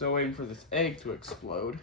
Still waiting for this egg to explode.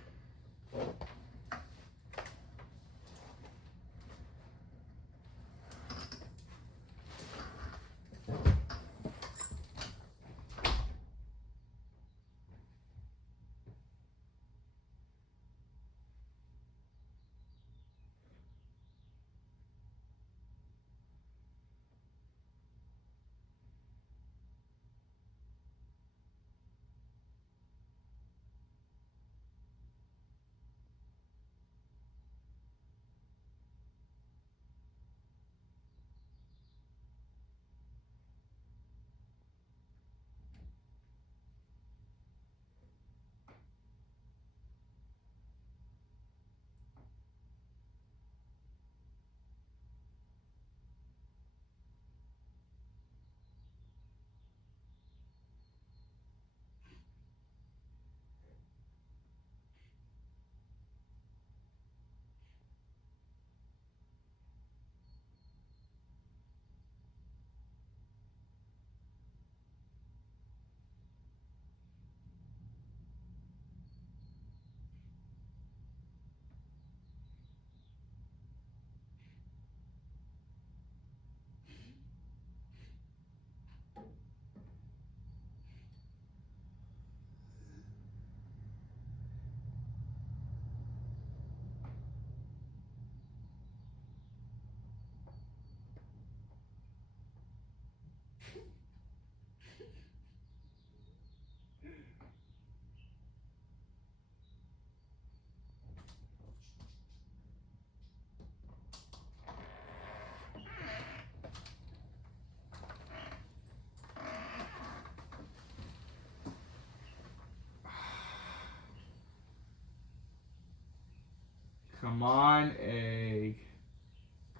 Come on, egg.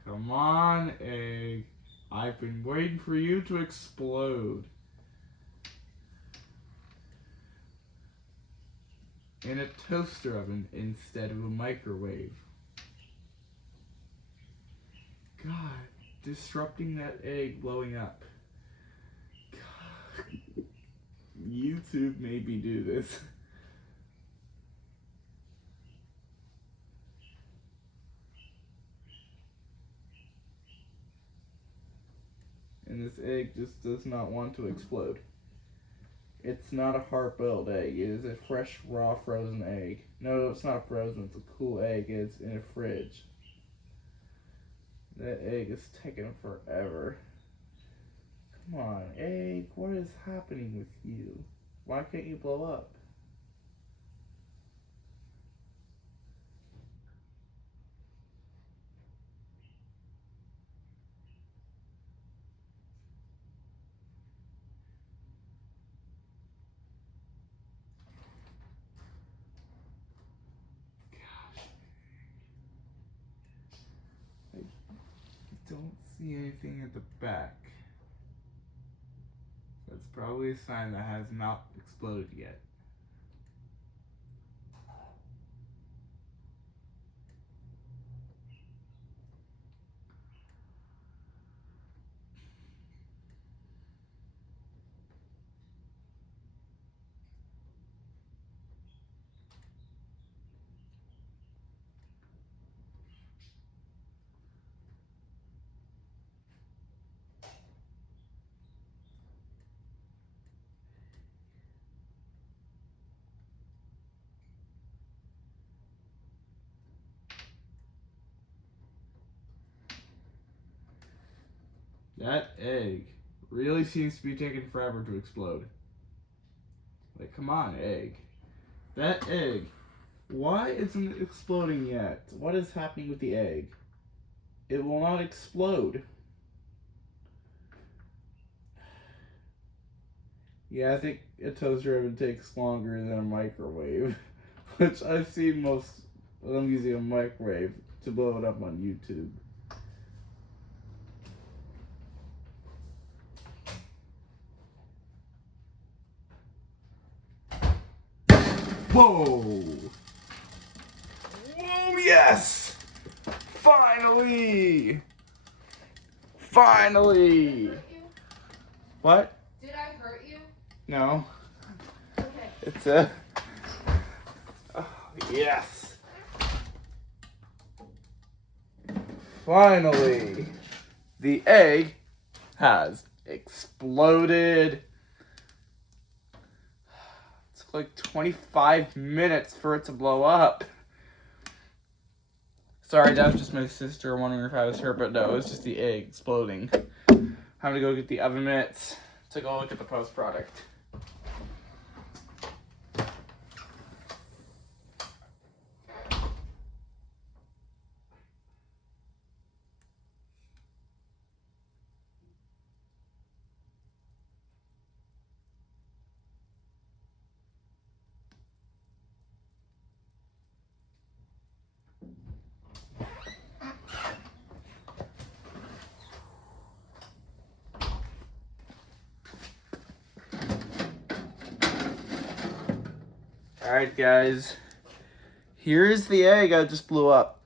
Come on, egg. I've been waiting for you to explode. In a toaster oven instead of a microwave. God, disrupting that egg blowing up. God. YouTube made me do this. And this egg just does not want to explode. It's not a hard-boiled egg. It is a fresh, raw, frozen egg. No, it's not frozen. It's a cool egg. It's in a fridge. That egg is taking forever. Come on, egg. What is happening with you? Why can't you blow up? Don't see anything at the back. That's probably a sign that has not exploded yet. That egg really seems to be taking forever to explode. Like, come on, egg. That egg, why isn't it exploding yet? What is happening with the egg? It will not explode. Yeah, I think a toaster oven takes longer than a microwave, which I've seen most of them using a microwave to blow it up on YouTube. Whoa! Whoa, yes! Finally! Finally! What? Did I hurt you? No. Okay. It's a Yes! Finally, the egg has exploded. It took like 25 minutes for it to blow up. Sorry, that was just my sister wondering if I was her, but no, it was just the egg exploding. I'm gonna go get the oven mitts to go look at the post product. Alright guys, here's the egg I just blew up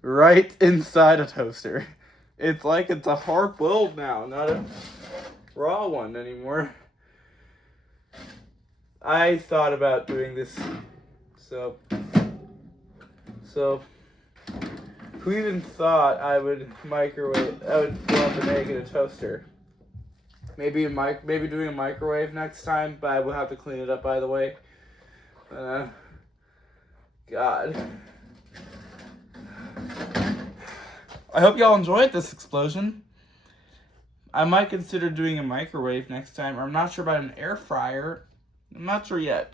right inside a toaster. It's like it's a hard-boiled now, not a raw one anymore. I thought about doing this, so who even thought I would blow up an egg in a toaster? Maybe doing a microwave next time, but I will have to clean it up, by the way. God. I hope y'all enjoyed this explosion. I might consider doing a microwave next time. I'm not sure about an air fryer. I'm not sure yet.